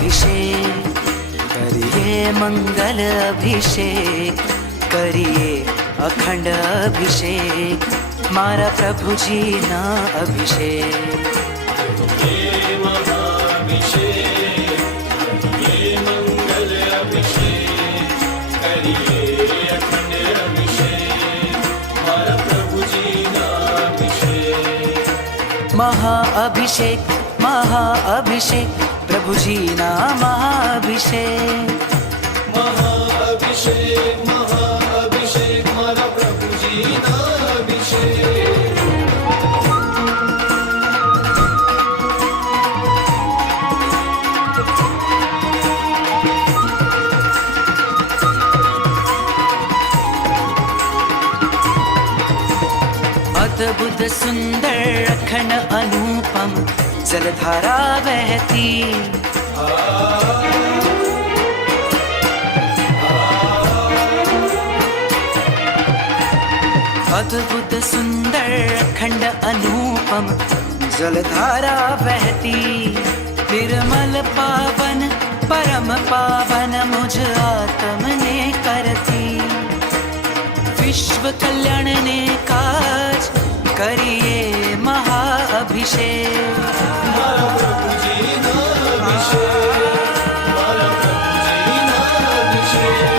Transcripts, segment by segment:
अभिषेक करिए, मंगल अभिषेक करिए, अखंड अभिषेक मारा प्रभुजी ना अभिषेक। ये महाभिषेक, ये मंगल अभिषेक करिए, अखंड अभिषेक मारा प्रभुजी ना अभिषेक। महाअभिषेक, महाअभिषेक प्रभुजी ना महाअभिषेक। महाअभिषेक, महाअभिषेक मारा प्रभुजी ना अभिषेक। अद्भुत सुंदर अखंड अनुपम जलधारा बहती, अद्भुत सुंदर अखंड अनुपम जलधारा बहती, निर्मल पावन परम पावन मुझ आत्म ने करती। विश्व कल्याण ने काज करिए महाअभिषेक। मारा प्रभुजी ना अभिषेक, मारा प्रभुजी ना अभिषेक।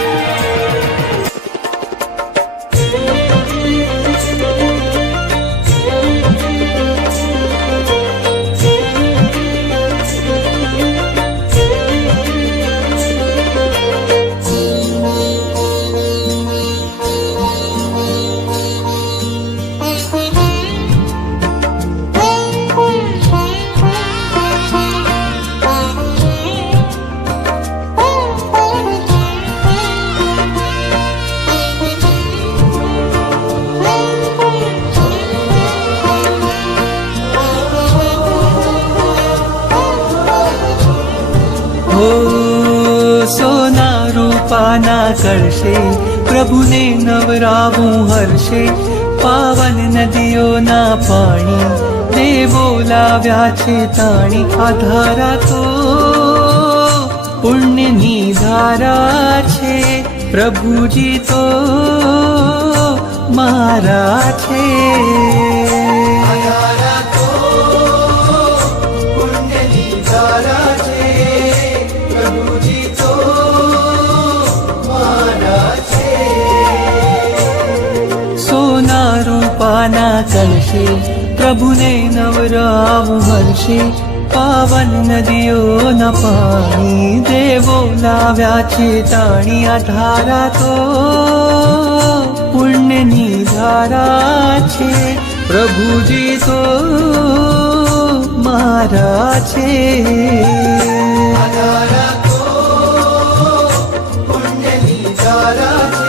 સોના રૂપાના કરશે પ્રભુને નવરાવું હર્ષે, પાવન નદીઓના પાણી દેવો લાવ્યા છે તાણી। આ ધારા તો પુણ્યની ધારા છે, પ્રભુજી તો મારા છે। રૂપાના કલશે પ્રભુને નવરાવું હર્ષે, પાવન નદીઓના પાણી દેવો લાવ્યા છે તાણી। આ ધારા તો પુણ્યની ધારા છે, પ્રભુજી તો મારા છે। આ ધારા તો પુણ્યની ધારા છે,